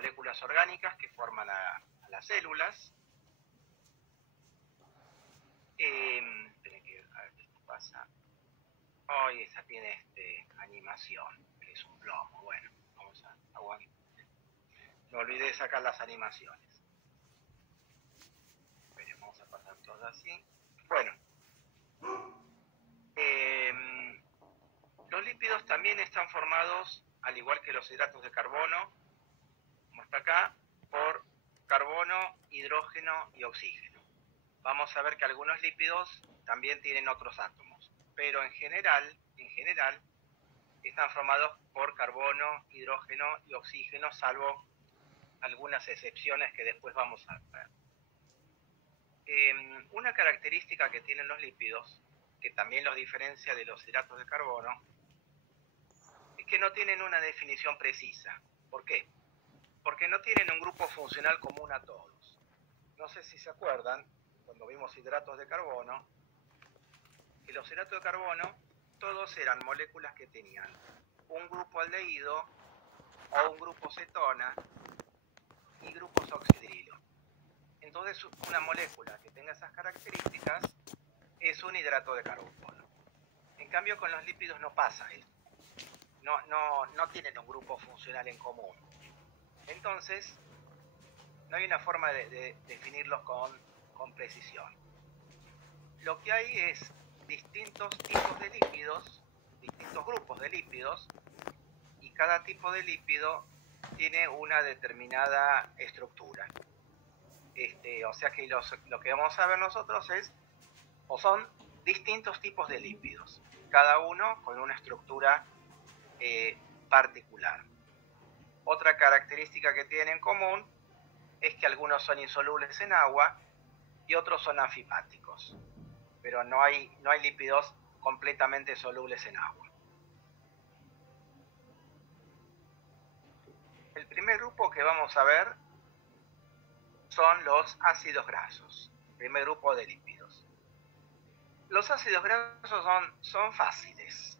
moléculas orgánicas que forman a las células. Tiene que ver, a ver qué pasa. Hoy esa tiene animación, que es un plomo. Bueno, vamos a aguantar. No olvidé de sacar las animaciones. Pero vamos a pasar todo así. Bueno. Los lípidos también están formados, al igual que los hidratos de carbono, como está acá, por carbono, hidrógeno y oxígeno. Vamos a ver que algunos lípidos también tienen otros átomos, pero en general están formados por carbono, hidrógeno y oxígeno, salvo algunas excepciones que después vamos a ver. Una característica que tienen los lípidos, que también los diferencia de los hidratos de carbono, es que no tienen una definición precisa. ¿Por qué? Porque no tienen un grupo funcional común a todos. No sé si se acuerdan, cuando vimos hidratos de carbono, que los hidratos de carbono todos eran moléculas que tenían un grupo aldehído o un grupo cetona y grupos oxidrilo. Entonces, una molécula que tenga esas características es un hidrato de carbono. En cambio, con los lípidos no pasa eso. No tienen un grupo funcional en común. Entonces, no hay una forma de definirlos con precisión. Lo que hay es distintos tipos de lípidos, distintos grupos de lípidos, y cada tipo de lípido tiene una determinada estructura. O sea que lo que vamos a ver nosotros son distintos tipos de lípidos, cada uno con una estructura particular. Otra característica que tienen en común es que algunos son insolubles en agua y otros son anfipáticos, pero no hay lípidos completamente solubles en agua. El primer grupo que vamos a ver son los ácidos grasos, primer grupo de lípidos. Los ácidos grasos son fáciles,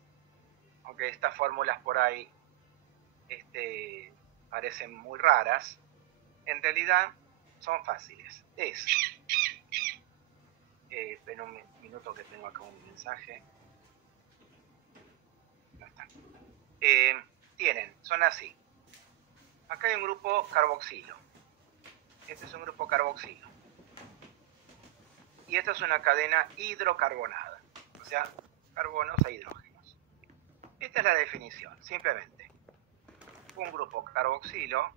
aunque estas fórmulas por ahí parecen muy raras. En realidad son fáciles. Espera un minuto que tengo acá un mensaje. No está. Son así. Acá hay un grupo carboxilo. Este es un grupo carboxilo. Y esta es una cadena hidrocarbonada. O sea, carbonos e hidrógenos. Esta es la definición, simplemente. Un grupo carboxilo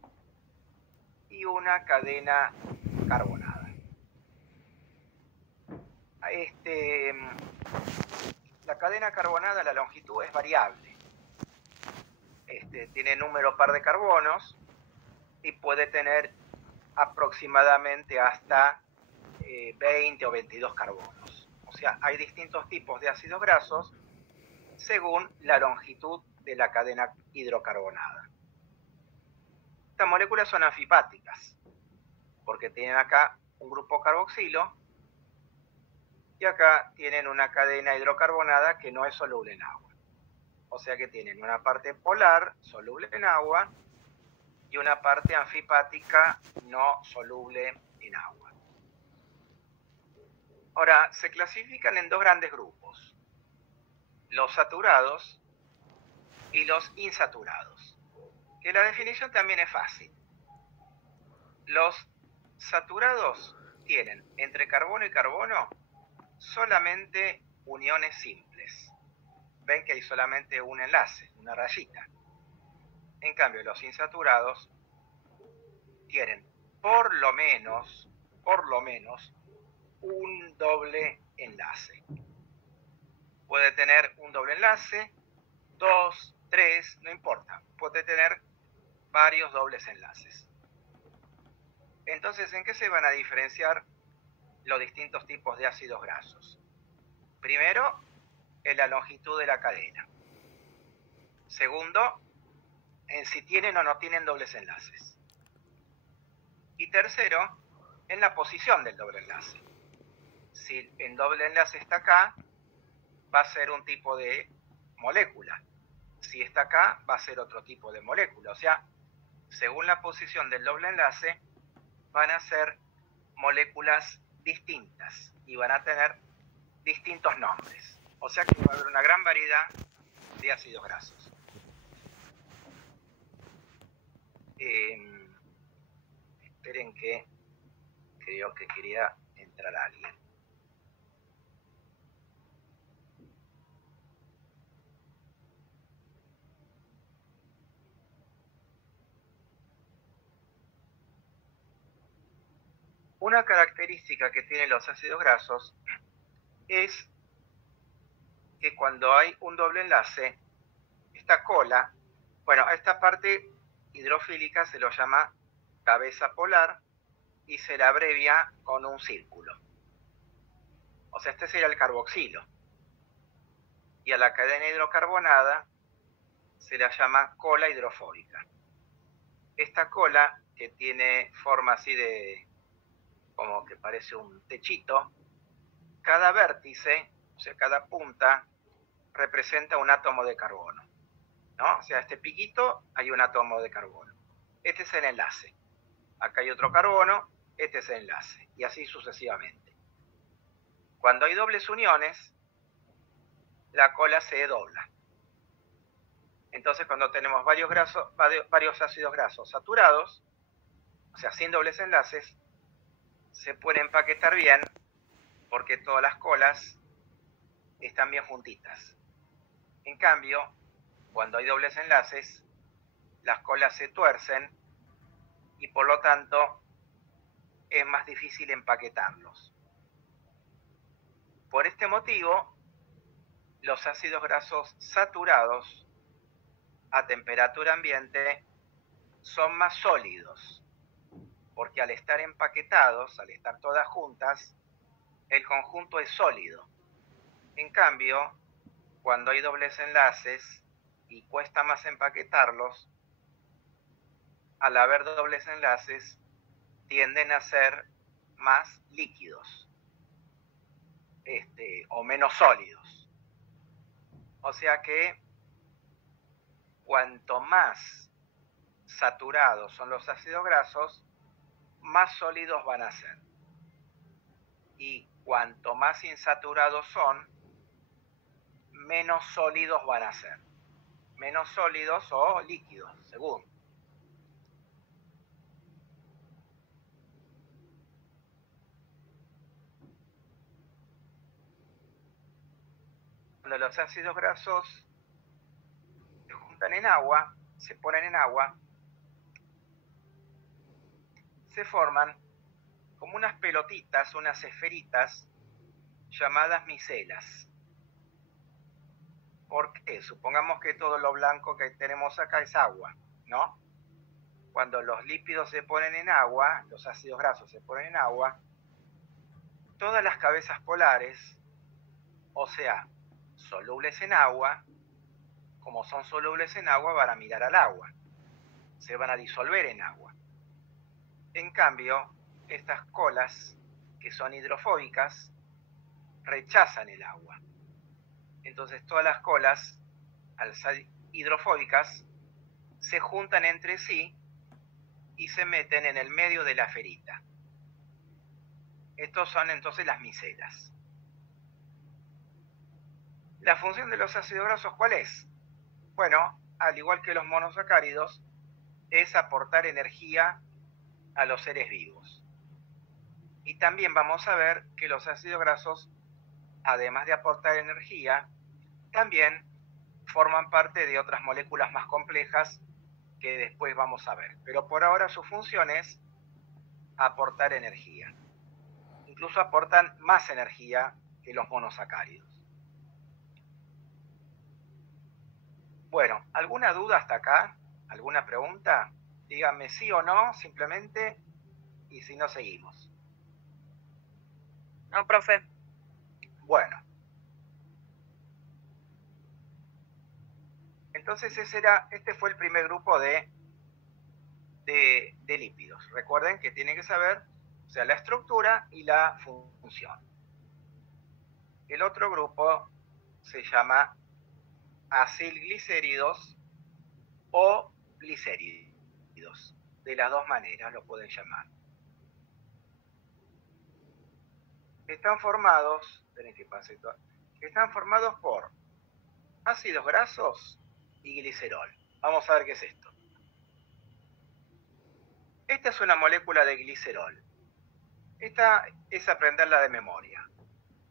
y una cadena carbonada. La cadena carbonada, la longitud es variable. Tiene número par de carbonos y puede tener aproximadamente hasta 20 o 22 carbonos. O sea, hay distintos tipos de ácidos grasos según la longitud de la cadena hidrocarbonada. Estas moléculas son anfipáticas porque tienen acá un grupo carboxilo y acá tienen una cadena hidrocarbonada que no es soluble en agua. O sea que tienen una parte polar soluble en agua y una parte anfipática no soluble en agua. Ahora, se clasifican en dos grandes grupos, los saturados y los insaturados, que la definición también es fácil. Los saturados tienen entre carbono y carbono solamente uniones simples. Ven que hay solamente un enlace, una rayita. En cambio, los insaturados tienen por lo menos un doble enlace. Puede tener un doble enlace, 2, 3, no importa. Puede tener varios dobles enlaces. Entonces, ¿en qué se van a diferenciar los distintos tipos de ácidos grasos? Primero, en la longitud de la cadena. Segundo, en si tienen o no tienen dobles enlaces. Y tercero, en la posición del doble enlace. Si el doble enlace está acá, va a ser un tipo de molécula. Si está acá, va a ser otro tipo de molécula. O sea, según la posición del doble enlace, van a ser moléculas distintas y van a tener distintos nombres. O sea que va a haber una gran variedad de ácidos grasos. Esperen que creo que quería entrar alguien. Una característica que tienen los ácidos grasos es que cuando hay un doble enlace, esta cola, bueno, a esta parte hidrofílica se lo llama cabeza polar y se la abrevia con un círculo. O sea, este sería el carboxilo. Y a la cadena hidrocarbonada se la llama cola hidrofóbica. Esta cola, que tiene forma así de, como que parece un techito, cada vértice, o sea, cada punta, representa un átomo de carbono, ¿no? O sea, este piquito hay un átomo de carbono. Este es el enlace. Acá hay otro carbono, este es el enlace, y así sucesivamente. Cuando hay dobles uniones, la cola se dobla. Entonces, cuando tenemos varios ácidos grasos saturados, o sea, sin dobles enlaces, se puede empaquetar bien porque todas las colas están bien juntitas. En cambio, cuando hay dobles enlaces, las colas se tuercen y por lo tanto es más difícil empaquetarlos. Por este motivo, los ácidos grasos saturados a temperatura ambiente son más sólidos, porque al estar empaquetados, al estar todas juntas, el conjunto es sólido. En cambio, cuando hay dobles enlaces y cuesta más empaquetarlos, al haber dobles enlaces, tienden a ser más líquidos o menos sólidos. O sea que cuanto más saturados son los ácidos grasos, más sólidos van a ser. Y cuanto más insaturados son, menos sólidos van a ser. Menos sólidos o líquidos, según. Cuando los ácidos grasos se juntan en agua, se ponen en agua, se forman como unas pelotitas, unas esferitas llamadas micelas. ¿Por qué? Supongamos que todo lo blanco que tenemos acá es agua, ¿no? Cuando los lípidos se ponen en agua, los ácidos grasos se ponen en agua, todas las cabezas polares, o sea, solubles en agua, como son solubles en agua, van a mirar al agua, se van a disolver en agua. En cambio, estas colas, que son hidrofóbicas, rechazan el agua. Entonces todas las colas, al ser hidrofóbicas, se juntan entre sí y se meten en el medio de la esferita. Estos son entonces las micelas. La función de los ácidos grasos, ¿cuál es? Bueno, al igual que los monosacáridos, es aportar energía a los seres vivos. Y también vamos a ver que los ácidos grasos, además de aportar energía, también forman parte de otras moléculas más complejas que después vamos a ver. Pero por ahora su función es aportar energía. Incluso aportan más energía que los monosacáridos. Bueno, ¿alguna duda hasta acá? ¿Alguna pregunta? Díganme sí o no, simplemente, y si no, seguimos. No, profe. Bueno. Entonces este fue el primer grupo de lípidos. Recuerden que tienen que saber, o sea, la estructura y la función. El otro grupo se llama acilglicéridos o glicéridos. De las dos maneras lo pueden llamar. Están formados, están formados por ácidos grasos y glicerol. Vamos a ver qué es esto. Esta es una molécula de glicerol. Esta es aprenderla de memoria.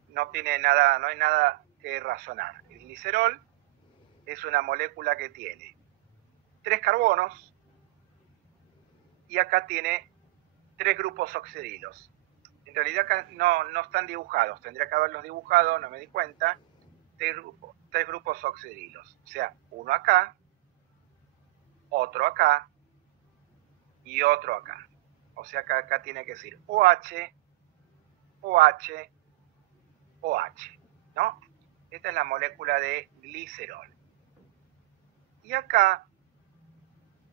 No hay nada que razonar. El glicerol es una molécula que tiene 3 carbonos y acá tiene 3 grupos oxidrilos. En realidad acá no están dibujados, tendría que haberlos dibujado, no me di cuenta. 3 grupos oxidrilos, o sea, uno acá, otro acá y otro acá. O sea que acá tiene que decir OH, OH, OH, ¿no? Esta es la molécula de glicerol. Y acá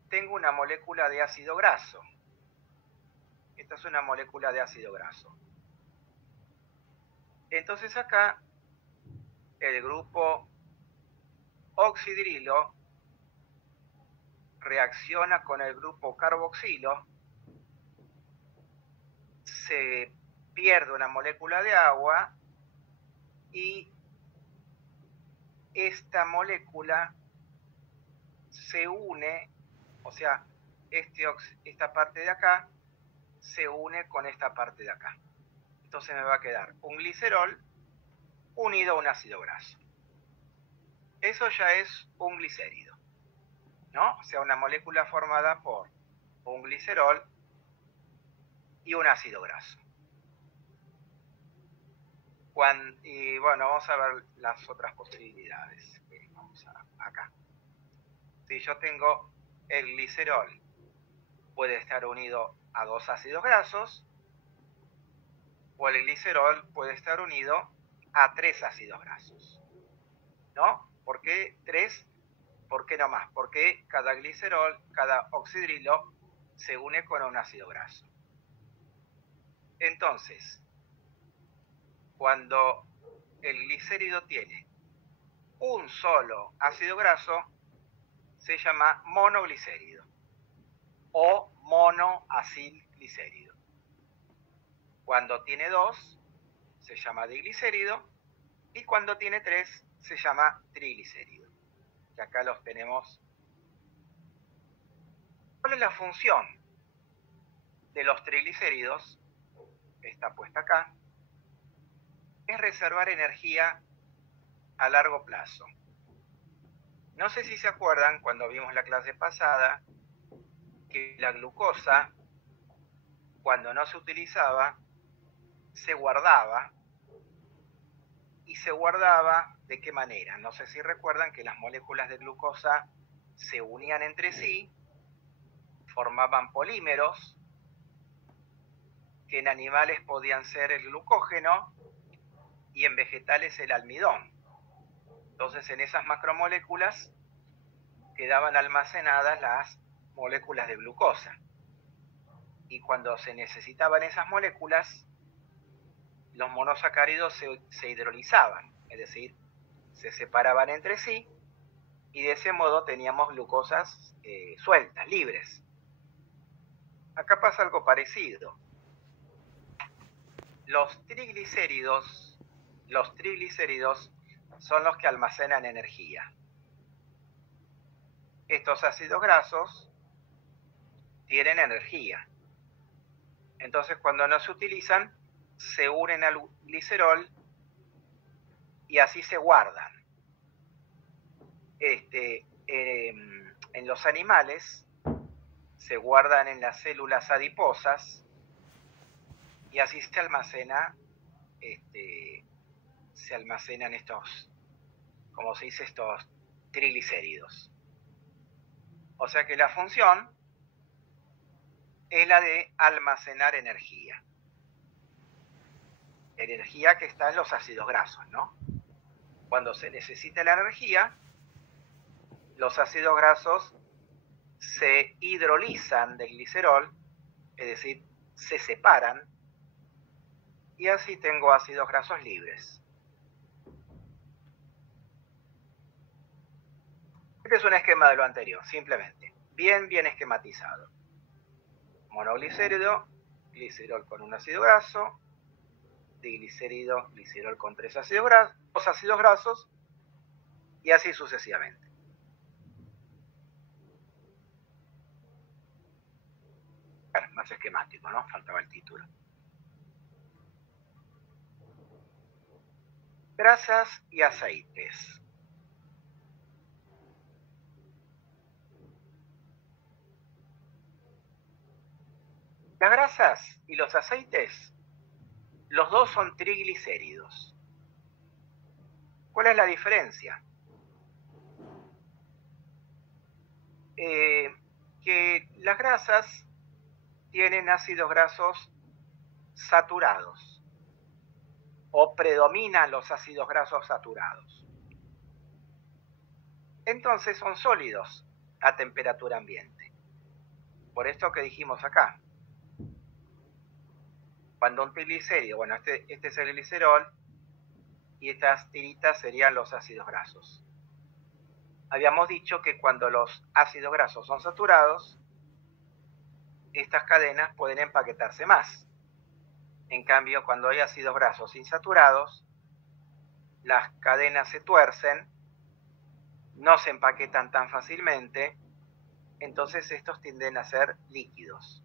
tengo una molécula de ácido graso. Esta es una molécula de ácido graso. Entonces acá el grupo oxidrilo reacciona con el grupo carboxilo, se pierde una molécula de agua y esta molécula se une, o sea, esta parte de acá se une con esta parte de acá. Entonces me va a quedar un glicerol unido a un ácido graso. Eso ya es un glicérido, ¿no? O sea, una molécula formada por un glicerol y un ácido graso. Y bueno, vamos a ver las otras posibilidades. Vamos acá. Si yo tengo el glicerol, puede estar unido a 2 ácidos grasos, o el glicerol puede estar unido a 3 ácidos grasos, ¿no? ¿Por qué 3? ¿Por qué no más? Porque cada glicerol, cada oxidrilo, se une con un ácido graso. Entonces, cuando el glicérido tiene un solo ácido graso, se llama monoglicérido o monoacilglicérido. Cuando tiene 2, se llama diglicérido, y cuando tiene 3, se llama triglicérido. Y acá los tenemos. ¿Cuál es la función de los triglicéridos? Está puesta acá. Es reservar energía a largo plazo. No sé si se acuerdan cuando vimos la clase pasada que la glucosa, cuando no se utilizaba, se guardaba. ¿Y se guardaba de qué manera? No sé si recuerdan que las moléculas de glucosa se unían entre sí, formaban polímeros, que en animales podían ser el glucógeno y en vegetales el almidón. Entonces en esas macromoléculas quedaban almacenadas las moléculas de glucosa. Y cuando se necesitaban esas moléculas, los monosacáridos se hidrolizaban, es decir, se separaban entre sí, y de ese modo teníamos glucosas sueltas, libres. Acá pasa algo parecido. Los triglicéridos son los que almacenan energía. Estos ácidos grasos tienen energía. Entonces, cuando no se utilizan, se unen al glicerol y así se guardan. En los animales se guardan en las células adiposas y así se almacenan estos, como se dice, estos triglicéridos. O sea que la función es la de almacenar energía. Energía que está en los ácidos grasos, ¿no? Cuando se necesita la energía, los ácidos grasos se hidrolizan del glicerol, es decir, se separan, y así tengo ácidos grasos libres. Este es un esquema de lo anterior, simplemente. bien esquematizado. Monoglicérido, glicerol con un ácido graso, diglicérido, glicerol con 2 ácidos grasos, y así sucesivamente. Bueno, más esquemático, ¿no? Faltaba el título. Grasas y aceites. Las grasas y los aceites, los dos son triglicéridos. ¿Cuál es la diferencia? Que las grasas tienen ácidos grasos saturados o predominan los ácidos grasos saturados. Entonces son sólidos a temperatura ambiente. Por esto que dijimos acá. Cuando un triglicérido, bueno, este es el glicerol y estas tiritas serían los ácidos grasos. Habíamos dicho que cuando los ácidos grasos son saturados, estas cadenas pueden empaquetarse más. En cambio, cuando hay ácidos grasos insaturados, las cadenas se tuercen, no se empaquetan tan fácilmente, entonces estos tienden a ser líquidos.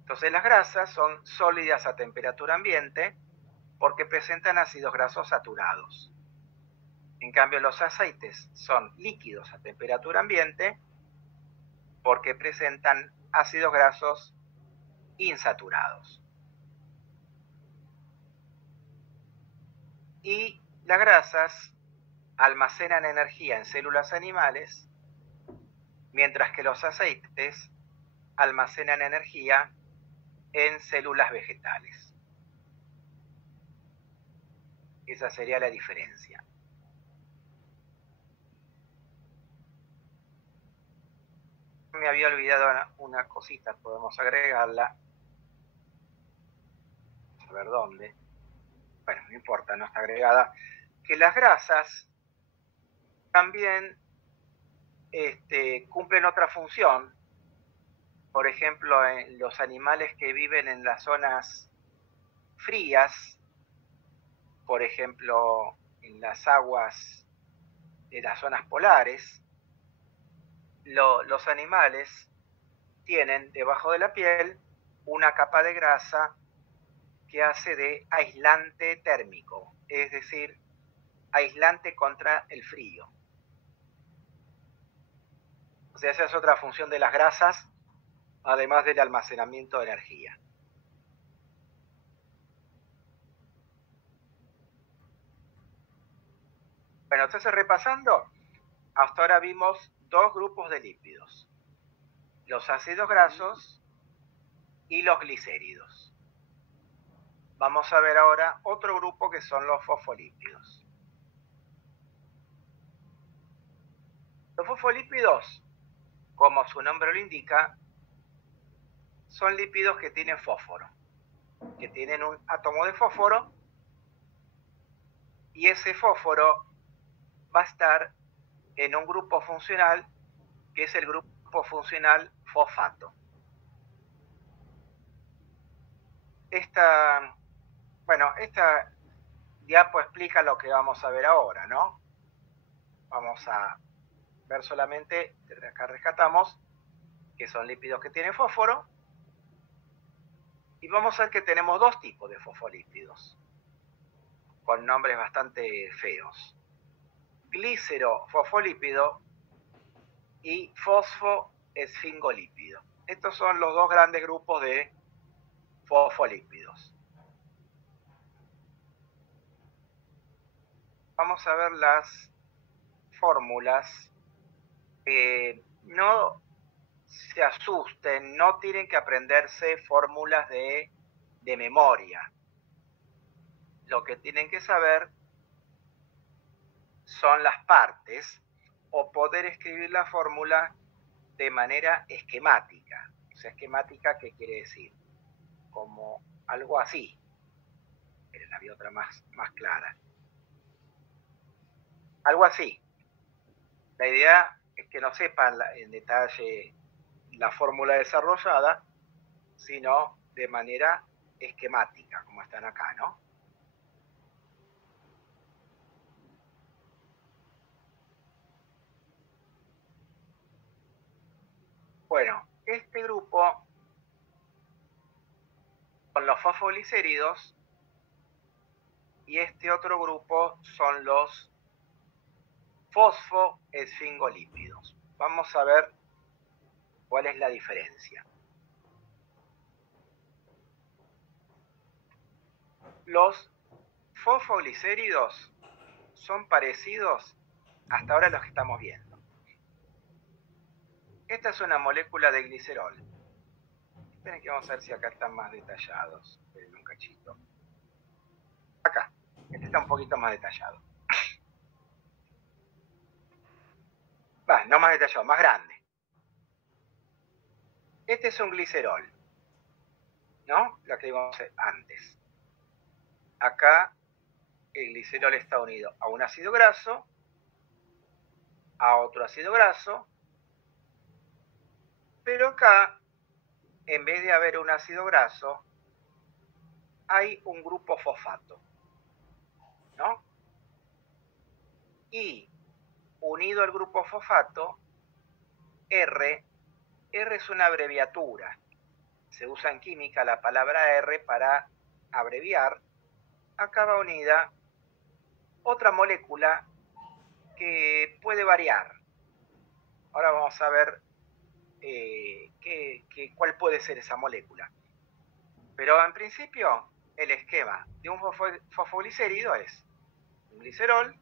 Entonces las grasas son sólidas a temperatura ambiente porque presentan ácidos grasos saturados. En cambio, los aceites son líquidos a temperatura ambiente porque presentan ácidos grasos insaturados. Y las grasas almacenan energía en células animales, mientras que los aceites almacenan energía en células vegetales. Esa sería la diferencia. Me había olvidado una cosita, podemos agregarla. A ver dónde. Bueno, no importa, no está agregada. Que las grasas también cumplen otra función. Por ejemplo, en los animales que viven en las zonas frías, por ejemplo, en las aguas de las zonas polares, los animales tienen debajo de la piel una capa de grasa que hace de aislante térmico, es decir, aislante contra el frío. O sea, esa es otra función de las grasas, además del almacenamiento de energía. Bueno, entonces repasando, hasta ahora vimos dos grupos de lípidos, los ácidos grasos y los glicéridos. Vamos a ver ahora otro grupo que son los fosfolípidos. Los fosfolípidos, como su nombre lo indica, son lípidos que tienen fósforo, que tienen un átomo de fósforo, y ese fósforo va a estar en un grupo funcional que es el grupo funcional fosfato. Esta diapo explica lo que vamos a ver ahora, ¿no? Vamos a ver solamente, desde acá rescatamos, que son lípidos que tienen fósforo, y vamos a ver que tenemos dos tipos de fosfolípidos, con nombres bastante feos. Glicerofosfolípido y fosfoesfingolípido. Estos son los dos grandes grupos de fosfolípidos. Vamos a ver las fórmulas. No se asusten, no tienen que aprenderse fórmulas de memoria. Lo que tienen que saber son las partes o poder escribir la fórmula de manera esquemática. O sea, esquemática, ¿qué quiere decir? Como algo así. Miren, había otra más clara. Algo así. La idea es que no sepan en detalle la fórmula desarrollada, sino de manera esquemática, como están acá, ¿no? Bueno, este grupo son los fosfolicéridos y este otro grupo son los fosfoesfingolípidos. Vamos a ver cuál es la diferencia. Los fosfolicéridos son parecidos hasta ahora a los que estamos viendo. Esta es una molécula de glicerol. Esperen que vamos a ver si acá están más detallados. Esperen un cachito. Acá. Este está un poquito más detallado. Va, no más detallado, más grande. Este es un glicerol, ¿no? Lo que vimos antes. Acá el glicerol está unido a un ácido graso, a otro ácido graso, pero acá, en vez de haber un ácido graso, hay un grupo fosfato, ¿no? Y unido al grupo fosfato, R es una abreviatura. Se usa en química la palabra R para abreviar. Acá va unida otra molécula que puede variar. Ahora vamos a ver cuál puede ser esa molécula. Pero en principio, el esquema de un fosfolicérido es un glicerol,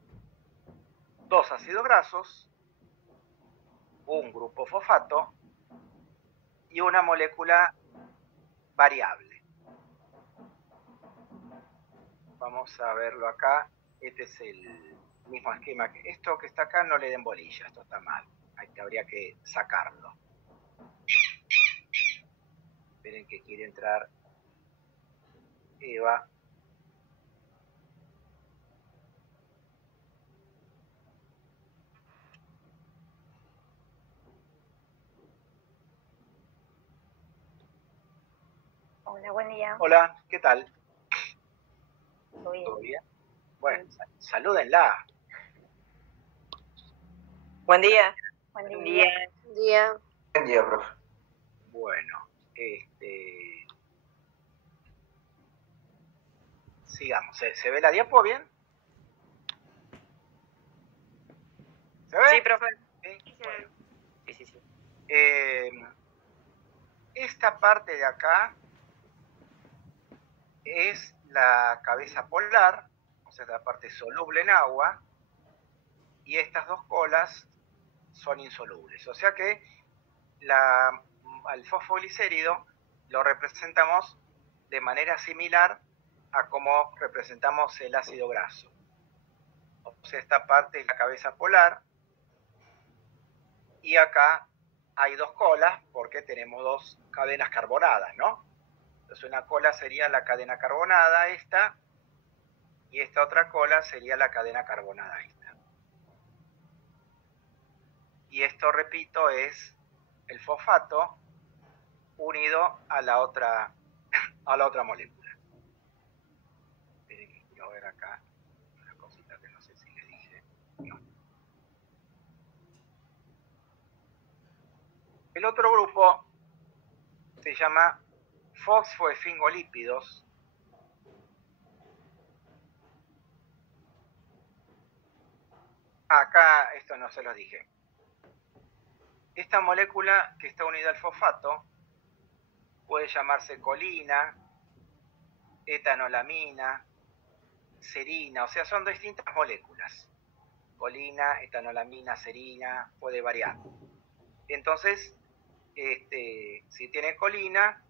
dos ácidos grasos, un grupo fosfato y una molécula variable. Vamos a verlo acá. Este es el mismo esquema. Esto que está acá no le den bolilla, esto está mal. Habría que sacarlo. Esperen que quiere entrar Eva. Hola, buen día. Hola, ¿qué tal? ¿Todo bien? ¿Todo bien? Bueno, salúdenla. Buen día. Buen Buen día. día. Buen día. Buen día, profe. Bueno, sigamos. ¿Se ve la diapo bien? ¿Se ve? Sí, profe. ¿Sí? Bueno. Sí. Esta parte de acá es la cabeza polar, o sea, la parte soluble en agua, y estas dos colas son insolubles. O sea que al fosfolicérido lo representamos de manera similar a como representamos el ácido graso. O sea, esta parte es la cabeza polar y acá hay dos colas porque tenemos dos cadenas carbonadas, ¿no? Entonces una cola sería la cadena carbonada esta y esta otra cola sería la cadena carbonada esta. Y esto, repito, es el fosfato unido a la otra molécula. Esperen que quiero ver acá una cosita que no sé si le dije. No. El otro grupo se llama fosfoesfingolípidos. Acá esto no se los dije. Esta molécula que está unida al fosfato puede llamarse colina, etanolamina, serina, o sea, son distintas moléculas. Colina, etanolamina, serina, puede variar. Entonces, si tiene colina,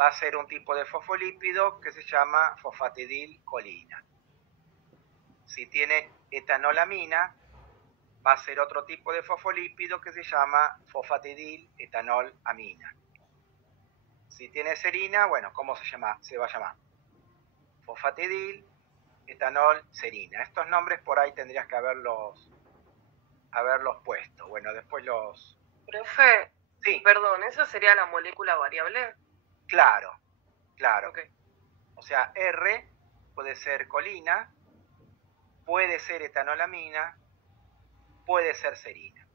va a ser un tipo de fosfolípido que se llama fosfatidilcolina. Si tiene etanolamina, va a ser otro tipo de fosfolípido que se llama fosfatidil-etanolamina. Si tiene serina, bueno, ¿cómo se llama? Se va a llamar fosfatidil, etanol, serina. Estos nombres por ahí tendrías que haberlos haberlos puesto. Bueno, después los... Profe, Sí, perdón, ¿esa sería la molécula variable? claro, claro. Ok. O sea, R puede ser colina, puede ser etanolamina, puede ser serina.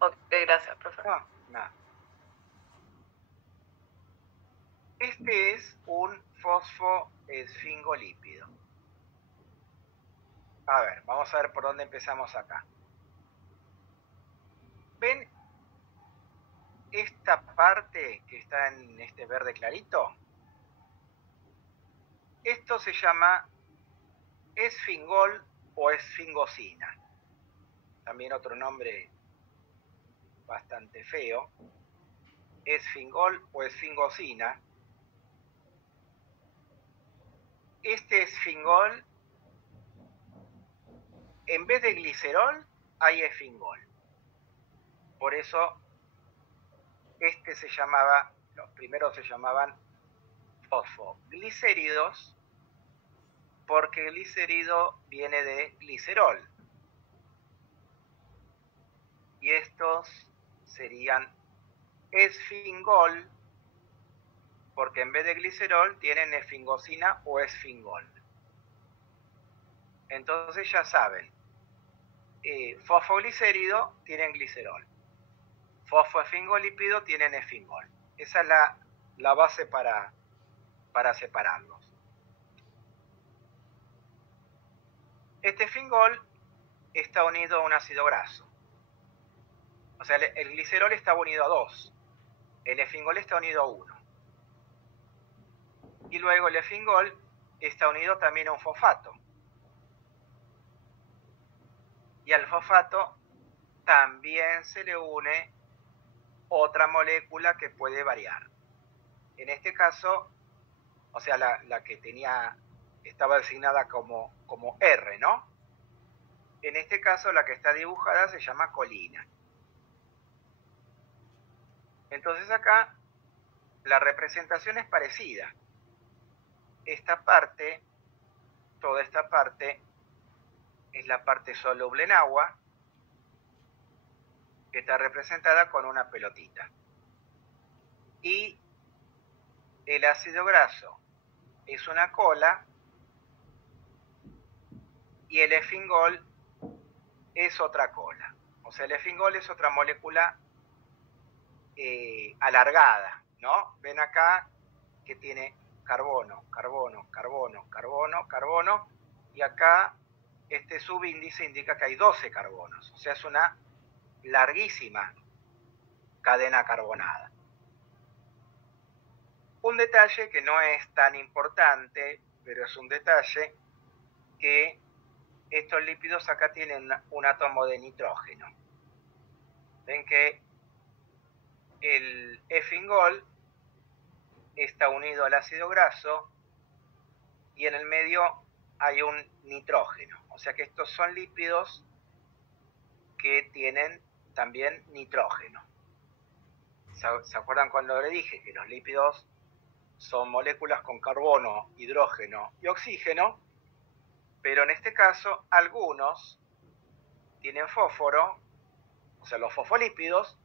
Ok, gracias, profe. No, nada. Este es un fosfoesfingolípido. A ver, vamos a ver por dónde empezamos acá. ¿Ven esta parte que está en este verde clarito? Esto se llama esfingol o esfingosina. También otro nombre bastante feo. Esfingol o esfingosina. Este esfingol, en vez de glicerol, hay esfingol. Por eso, los primeros se llamaban fosfoglicéridos, porque glicérido viene de glicerol. Y estos serían esfingol, porque en vez de glicerol tienen esfingosina o esfingol. Entonces ya saben, fosfoglicérido tienen glicerol, fosfoesfingolípido tienen esfingol. Esa es la base para separarlos. Este esfingol está unido a un ácido graso. O sea, el glicerol está unido a 2, el esfingol está unido a 1. Y luego el esfingol está unido también a un fosfato. Y al fosfato también se le une otra molécula que puede variar. En este caso, o sea, la que estaba designada como R, ¿no? En este caso, la que está dibujada se llama colina. Entonces acá, la representación es parecida. Esta parte, toda esta parte, es la parte soluble en agua, que está representada con una pelotita. Y el ácido graso es una cola y el esfingol es otra cola. O sea, el esfingol es otra molécula alargada, ¿no? Ven acá que tiene carbono, carbono, carbono, carbono, carbono, y acá este subíndice indica que hay 12 carbonos. O sea, es una larguísima cadena carbonada. Un detalle que no es tan importante, pero es un detalle, que estos lípidos acá tienen un átomo de nitrógeno. Ven que el esfingol está unido al ácido graso y en el medio hay un nitrógeno. O sea que estos son lípidos que tienen también nitrógeno. ¿Se acuerdan cuando le dije que los lípidos son moléculas con carbono, hidrógeno y oxígeno? Pero en este caso, algunos tienen fósforo, o sea, los fosfolípidos,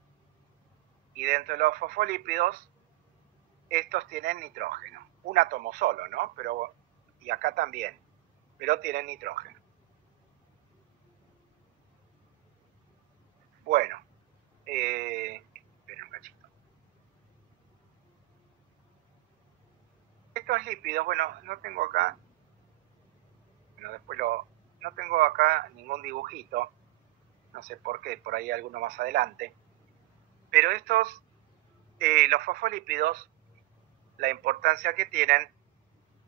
y dentro de los fosfolípidos, estos tienen nitrógeno. Un átomo solo, ¿no? Y acá también, pero tienen nitrógeno. Bueno, esperen un cachito. Estos lípidos, bueno, no tengo acá, no tengo acá ningún dibujito, no sé por qué, por ahí alguno más adelante, pero los fosfolípidos, la importancia que tienen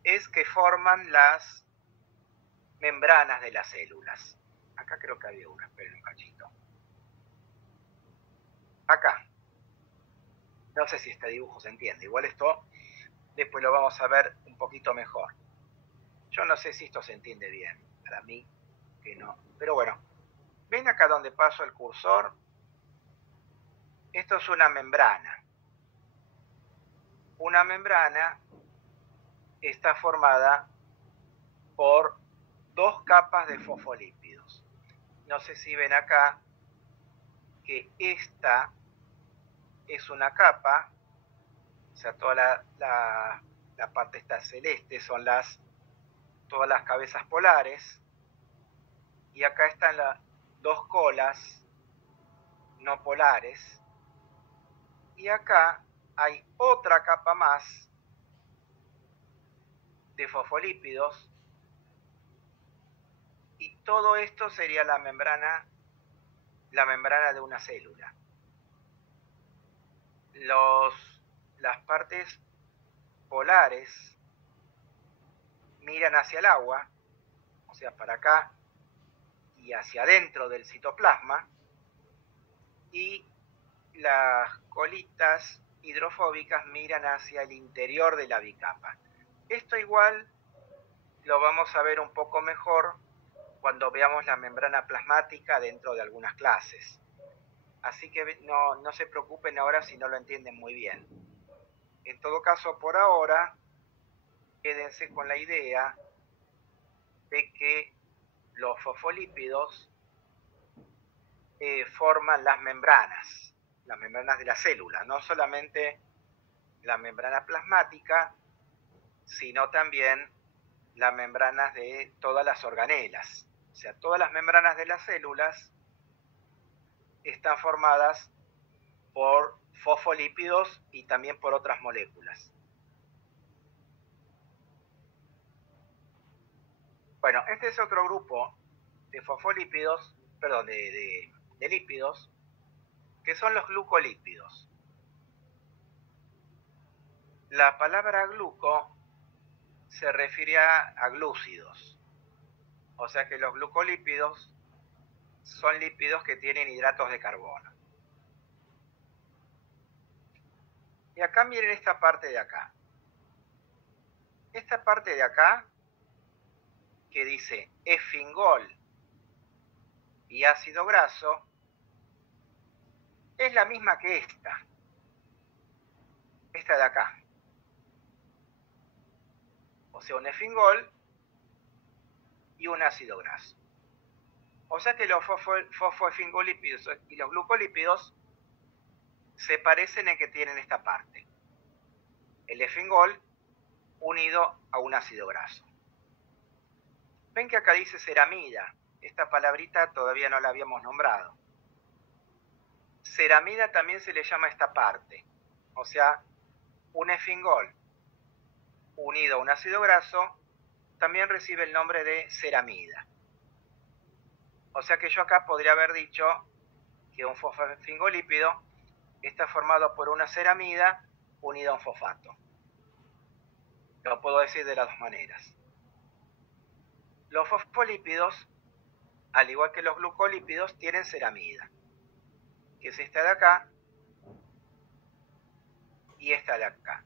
es que forman las membranas de las células. Acá creo que había una, esperen un cachito. Acá. No sé si este dibujo se entiende, igual esto después lo vamos a ver un poquito mejor. Yo no sé si esto se entiende bien, para mí que no. Pero bueno, ven acá donde paso el cursor. Esto es una membrana. Una membrana está formada por dos capas de fosfolípidos. No sé si ven acá que esta es una capa, o sea, toda la parte esta celeste son todas las cabezas polares, y acá están las dos colas no polares, y acá hay otra capa más de fosfolípidos, y todo esto sería la membrana de una célula. Las partes polares miran hacia el agua, o sea, para acá y hacia adentro del citoplasma, y las colitas hidrofóbicas miran hacia el interior de la bicapa. Esto igual lo vamos a ver un poco mejor cuando veamos la membrana plasmática dentro de algunas clases. Así que no se preocupen ahora si no lo entienden muy bien. En todo caso, por ahora, quédense con la idea de que los fosfolípidos forman las membranas de la célula, no solamente la membrana plasmática, sino también las membranas de todas las organelas. O sea, todas las membranas de las células están formadas por fosfolípidos y también por otras moléculas. Bueno, este es otro grupo de fosfolípidos, perdón, de lípidos, que son los glucolípidos. La palabra gluco se refiere a glúcidos, o sea que los glucolípidos son lípidos que tienen hidratos de carbono. Y acá miren esta parte de acá. Esta parte de acá, que dice efingol y ácido graso, es la misma que esta de acá. O sea, un efingol y un ácido graso. O sea que los fosfoefingolípidos y los glucolípidos se parecen en que tienen esta parte. El efingol unido a un ácido graso. Ven que acá dice ceramida. Esta palabrita todavía no la habíamos nombrado. Ceramida también se le llama esta parte. O sea, un efingol unido a un ácido graso también recibe el nombre de ceramida. O sea que yo acá podría haber dicho que un fosfoefingolípido está formado por una ceramida unida a un fosfato. Lo puedo decir de las dos maneras. Los fosfolípidos, al igual que los glucolípidos, tienen ceramida, que es esta de acá y esta de acá.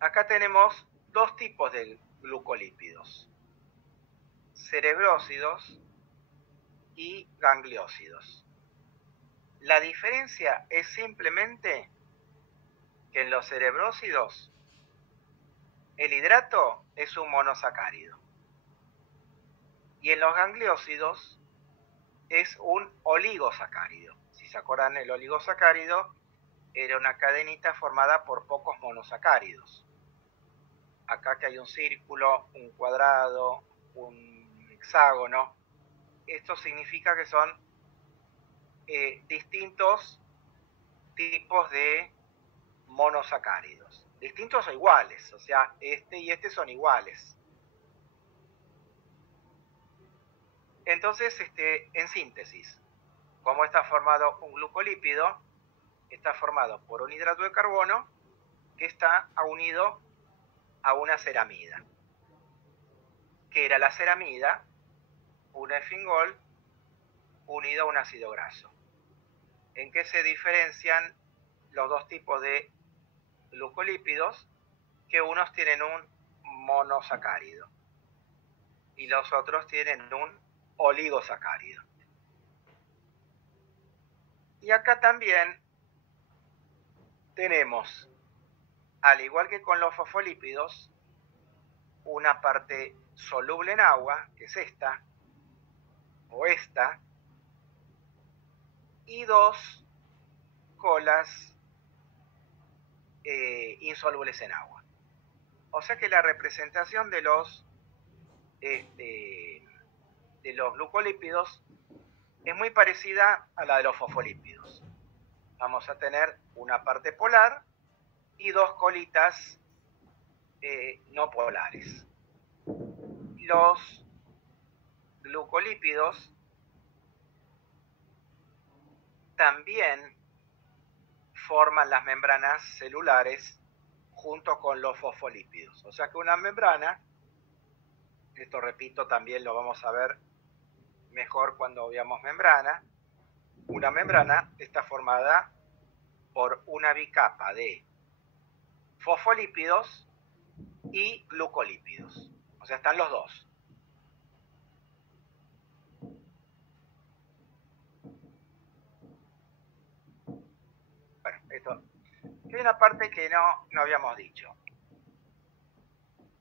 Acá tenemos dos tipos de glucolípidos: cerebrósidos y gangliósidos. La diferencia es simplemente que en los cerebrósidos el hidrato es un monosacárido y en los gangliósidos es un oligosacárido. Si se acuerdan, el oligosacárido era una cadenita formada por pocos monosacáridos. Acá que hay un círculo, un cuadrado, un hexágono, esto significa que son distintos tipos de monosacáridos. Distintos o iguales, o sea, este y este son iguales. Entonces, en síntesis, ¿cómo está formado un glucolípido? Está formado por un hidrato de carbono que está unido a una ceramida. ¿Qué era la ceramida? Un efingol unido a un ácido graso. ¿En qué se diferencian los dos tipos de glucolípidos? Que unos tienen un monosacárido y los otros tienen un oligosacárido. Y acá también tenemos, al igual que con los fosfolípidos, una parte soluble en agua, que es esta, o esta, y 2 colas insolubles en agua. O sea que la representación de los glucolípidos es muy parecida a la de los fosfolípidos. Vamos a tener una parte polar y 2 colitas no polares. Los glucolípidos también forman las membranas celulares junto con los fosfolípidos. O sea que una membrana, esto repito, también lo vamos a ver mejor cuando veamos membrana. Una membrana está formada por una bicapa de fosfolípidos y glucolípidos. O sea, están los dos. Bueno, esto. Hay una parte que no habíamos dicho.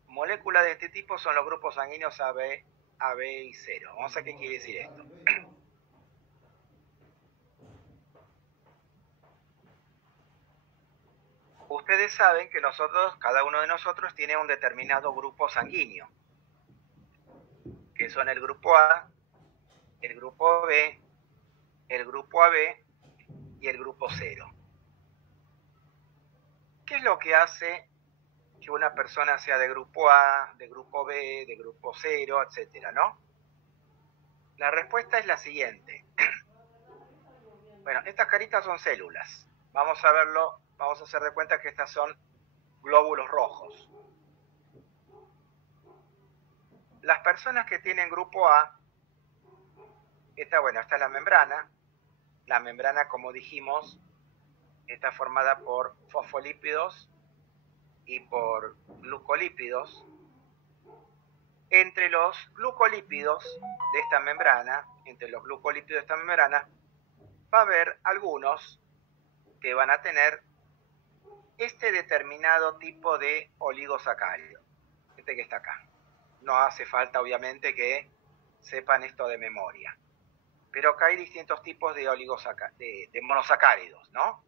Moléculas de este tipo son los grupos sanguíneos AB y 0. Vamos a ver qué quiere decir esto. Ustedes saben que cada uno de nosotros tiene un determinado grupo sanguíneo, que son el grupo A, el grupo B, el grupo AB y el grupo 0. ¿Qué es lo que hace que una persona sea de grupo A, de grupo B, de grupo 0, etcétera, ¿no? La respuesta es la siguiente. Bueno, estas caritas son células. Vamos a verlo, vamos a hacer de cuenta que estas son glóbulos rojos. Las personas que tienen grupo A, esta es la membrana. La membrana, como dijimos, está formada por fosfolípidos y por glucolípidos. Entre los glucolípidos de esta membrana, va a haber algunos que van a tener este determinado tipo de oligosacárido, este que está acá. No hace falta, obviamente, que sepan esto de memoria. Pero acá hay distintos tipos de de monosacáridos, ¿no?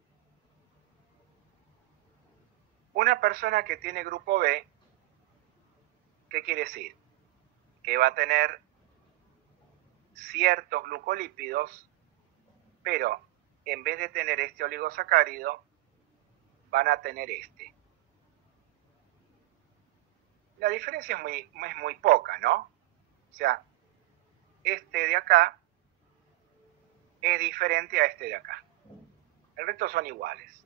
Una persona que tiene grupo B, ¿qué quiere decir? Que va a tener ciertos glucolípidos, pero en vez de tener este oligosacárido, van a tener este. La diferencia es muy poca, ¿no? O sea, este de acá es diferente a este de acá. El resto son iguales.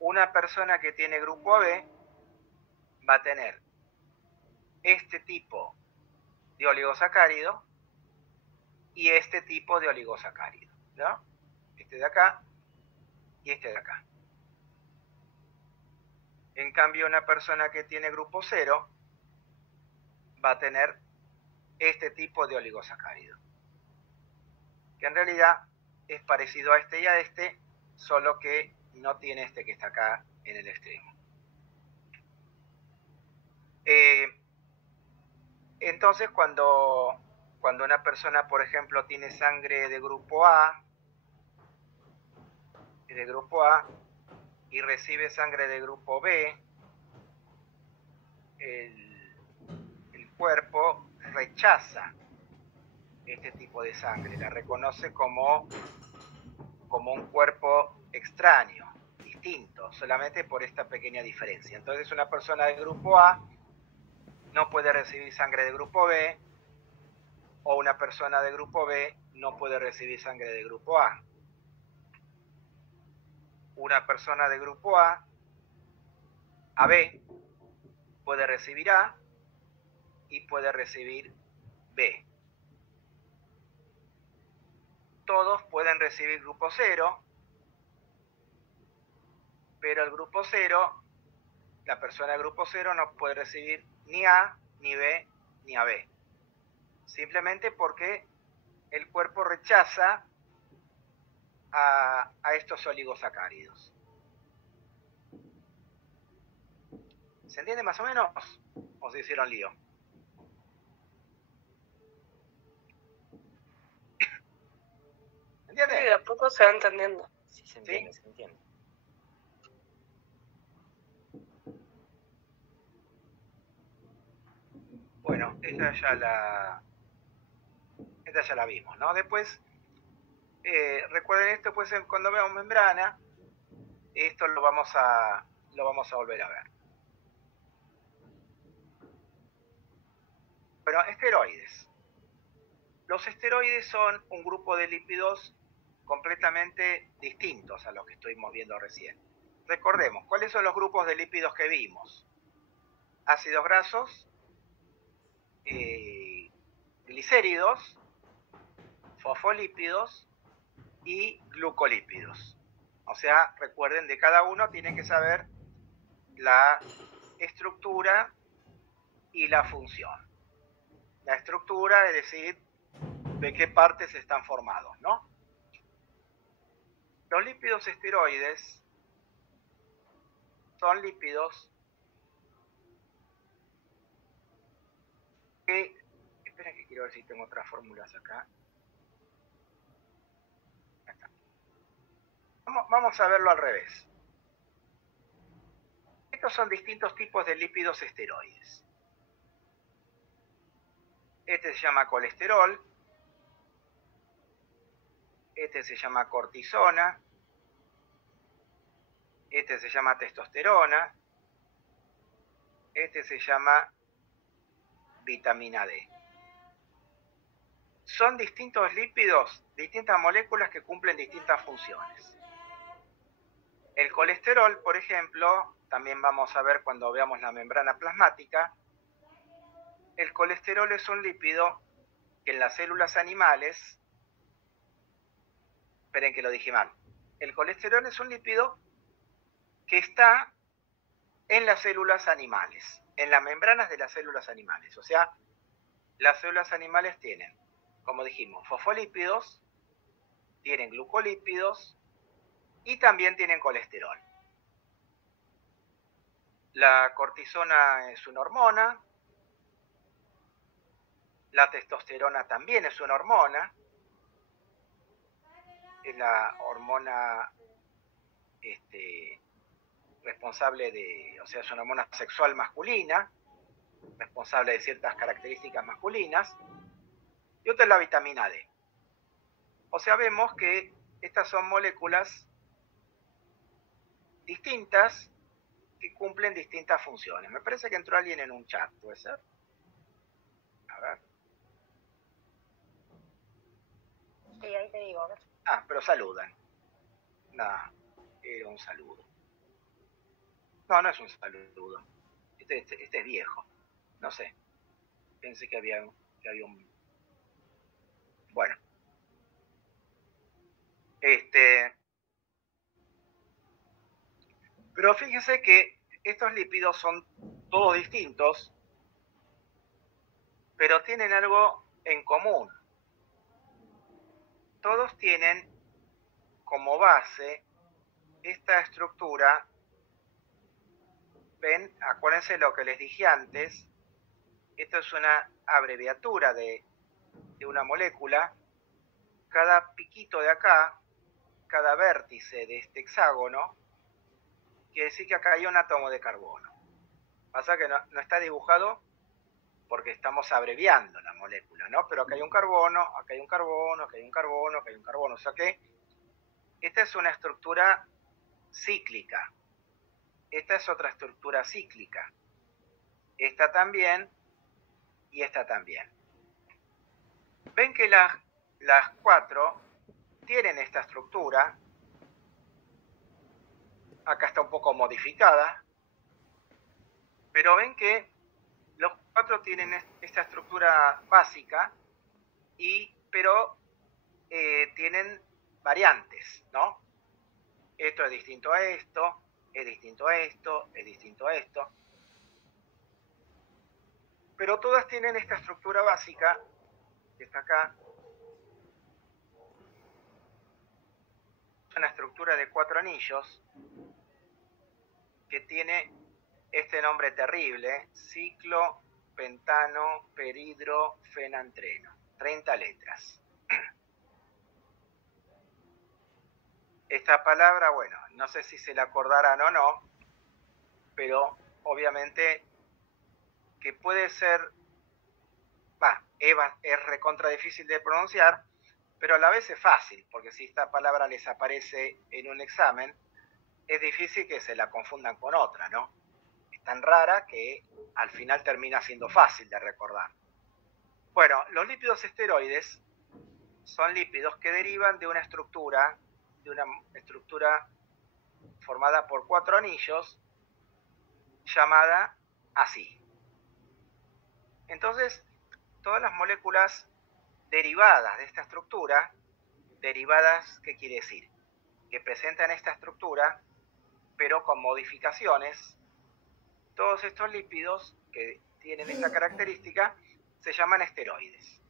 Una persona que tiene grupo AB va a tener este tipo de oligosacárido y este tipo de oligosacárido, ¿no? Este de acá y este de acá. En cambio, una persona que tiene grupo 0 va a tener este tipo de oligosacárido, que en realidad es parecido a este y a este, solo que no tiene este que está acá en el extremo. Entonces, cuando una persona, por ejemplo, tiene sangre de grupo A, y recibe sangre de grupo B, el cuerpo rechaza este tipo de sangre, la reconoce como un cuerpo extraño, distinto, solamente por esta pequeña diferencia. Entonces, una persona de grupo A no puede recibir sangre de grupo B, o una persona de grupo B no puede recibir sangre de grupo A. Una persona de grupo A, AB, puede recibir A y puede recibir B. Todos pueden recibir grupo 0, pero el grupo 0, la persona de grupo 0 no puede recibir ni A, ni B, ni AB. Simplemente porque el cuerpo rechaza a estos oligosacáridos. ¿Se entiende más o menos? ¿O se hicieron lío? Sí, de ¿Entiende? a poco se va entendiendo. Sí, se entiende, ¿Sí? se entiende. Bueno, esta ya la vimos, ¿no? Después, recuerden esto, pues cuando veamos membrana, esto lo vamos a volver a ver. Bueno, esteroides. Los esteroides son un grupo de lípidos completamente distintos a los que estuvimos viendo recién. Recordemos, ¿cuáles son los grupos de lípidos que vimos? Ácidos grasos, glicéridos, fosfolípidos y glucolípidos. O sea, recuerden, de cada uno tienen que saber la estructura y la función. La estructura, es decir, de qué partes están formados, ¿no? Los lípidos esteroides son lípidos que... Esperen que quiero ver si tengo otras fórmulas acá. Acá. Vamos a verlo al revés. Estos son distintos tipos de lípidos esteroides. Este se llama colesterol. Este se llama cortisona. Este se llama testosterona. Este se llama vitamina D. Son distintos lípidos, distintas moléculas que cumplen distintas funciones. El colesterol, por ejemplo, también vamos a ver cuando veamos la membrana plasmática. El colesterol es un lípido que en las células animales... Esperen que lo dije mal. El colesterol es un lípido que está en las células animales, en las membranas de las células animales. O sea, las células animales tienen, como dijimos, fosfolípidos, tienen glucolípidos y también tienen colesterol. La cortisona es una hormona, la testosterona también es una hormona, es la hormona responsable de, o sea, es una hormona sexual masculina, responsable de ciertas características masculinas, y otra es la vitamina D. O sea, vemos que estas son moléculas distintas que cumplen distintas funciones. Me parece que entró alguien en un chat, ¿puede ser? A ver. Sí, ahí te digo, a ver. Ah, pero saludan. Nada, era un saludo. No, no es un saludo. Este es viejo. No sé. Pensé que había un... Bueno. Pero fíjense que estos lípidos son todos distintos, pero tienen algo en común. Todos tienen como base esta estructura. Ven, acuérdense lo que les dije antes. Esto es una abreviatura de una molécula. Cada piquito de acá, cada vértice de este hexágono, quiere decir que acá hay un átomo de carbono. Pasa que no está dibujado porque estamos abreviando la molécula, ¿no? Pero acá hay un carbono, acá hay un carbono, acá hay un carbono, acá hay un carbono. O sea que esta es una estructura cíclica. Esta es otra estructura cíclica. Esta también y esta también. Ven que las cuatro tienen esta estructura. Acá está un poco modificada. Pero ven que los cuatro tienen esta estructura básica, pero tienen variantes, ¿no? Esto es distinto a esto, es distinto a esto, es distinto a esto. Pero todas tienen esta estructura básica, que está acá. Es una estructura de 4 anillos que tiene este nombre terrible, ciclopentano peridrofenantreno. 30 letras. Esta palabra, bueno, no sé si se la acordarán o no, pero obviamente que puede ser, es recontra difícil de pronunciar, pero a la vez es fácil, porque si esta palabra les aparece en un examen, es difícil que se la confundan con otra, ¿no? Es tan rara que al final termina siendo fácil de recordar. Bueno, los lípidos esteroides son lípidos que derivan de una estructura formada por 4 anillos, llamada así. Entonces, todas las moléculas derivadas de esta estructura, derivadas, ¿qué quiere decir? Que presentan esta estructura, pero con modificaciones, todos estos lípidos que tienen esta característica se llaman esteroides.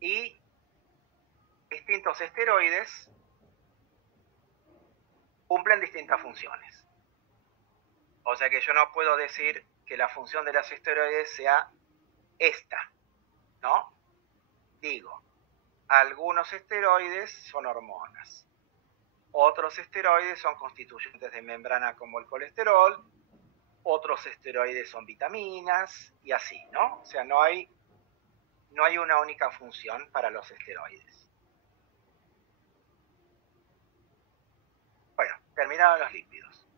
Y distintos esteroides cumplen distintas funciones. O sea que yo no puedo decir que la función de los esteroides sea esta, ¿no? Digo, algunos esteroides son hormonas, otros esteroides son constituyentes de membrana como el colesterol, otros esteroides son vitaminas y así, ¿no? O sea, no hay una única función para los esteroides. Bueno, terminaron los lípidos.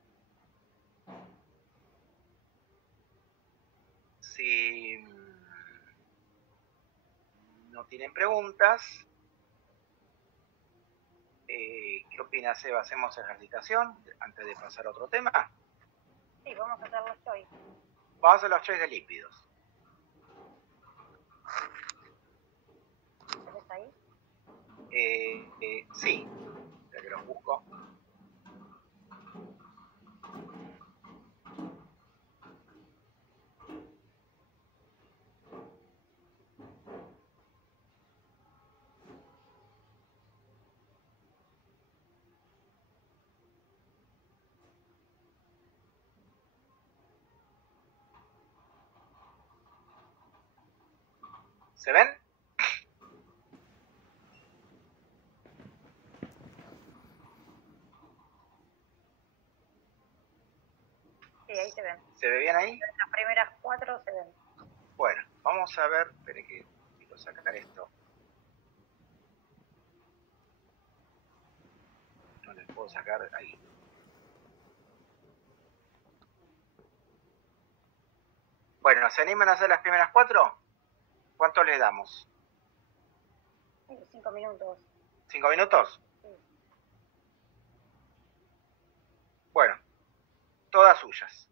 Si no tienen preguntas, ¿qué opina Seba? ¿Hacemos ejercitación antes de pasar a otro tema? Sí, vamos a hacer los choice. Vamos a hacer los choice de lípidos. ¿Tenés ahí? Sí, ya que los busco. ¿Se ven? Sí, ahí se ven. ¿Se ve bien ahí? Las primeras 4 se ven. Bueno, vamos a ver, espere que quiero sacar esto. No les puedo sacar ahí. Bueno, ¿se animan a hacer las primeras 4? ¿Cuánto les damos? 5 minutos. ¿5 minutos? Sí. Bueno, todas suyas.